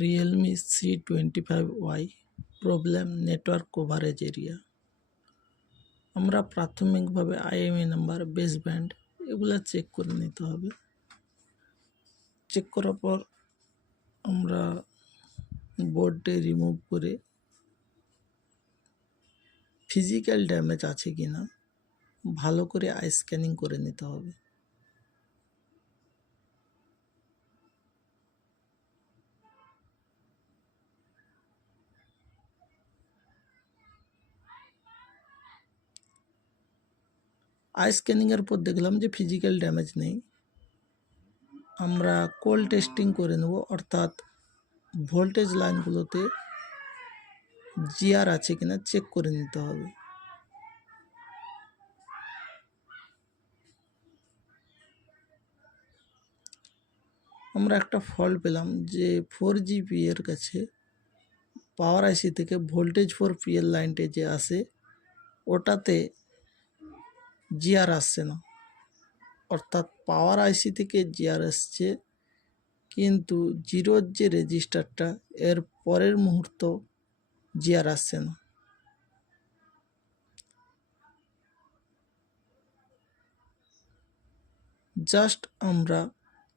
Realme C25Y problem network coverage area. আমরা প্রাথমিকভাবে IMEI number, base band এগুলা check করে নিতে হবে। চেক করার পর আমরা বোর্ডে রিমুভ করে ফিজিক্যাল ড্যামেজ আছে কিনা ভালো করে আই স্ক্যানিং করে নিতে হবে। আই স্ক্যানিংয়ের পর দেখলাম যে ফিজিক্যাল ড্যামেজ নেই। আমরা কোল্ড টেস্টিং করে নেব, অর্থাৎ ভোল্টেজ লাইনগুলোতে জিআর আছে কিনা চেক করে নিতে হবে। আমরা একটা ফল্ট পেলাম যে 4G এর কাছে পাওয়ার আইসি থেকে ভোল্টেজ 4PL লাইনটে যে আসে ওটাতে জিআর আসছে না, অর্থাৎ পাওয়ার আইসি থেকে জিআর আসছে কিন্তু জিরোর যে রেজিস্টারটা এর পরের মুহূর্ত জিআর আসছে না। জাস্ট আমরা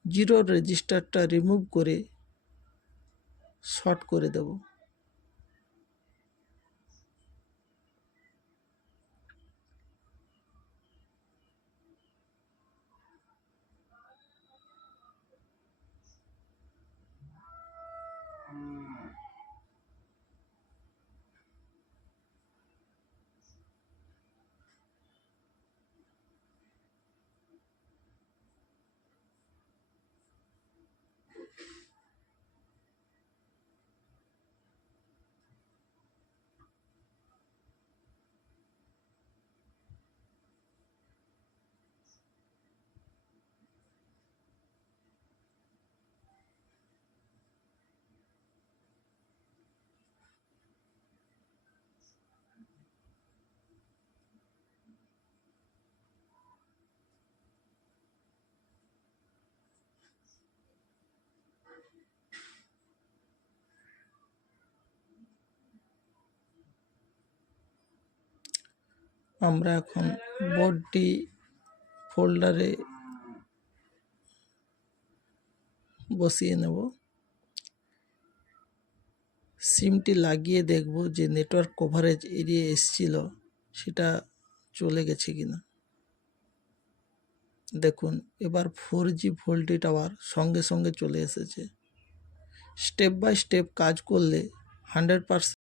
জিরোর রেজিস্টারটা রিমুভ করে শর্ট করে দেব। আমরা এখন বোর্ডটি ফোল্ডারে বসিয়ে নেব। সিমটি লাগিয়ে দেখব যে নেটওয়ার্ক কভারেজ এরিয়া এসছিল সেটা চলে গেছে কিনা। দেখুন এবার 4G ভোল্টেজ টাওয়ার সঙ্গে সঙ্গে চলে এসেছে। স্টেপ বাই স্টেপ কাজ করলে 100%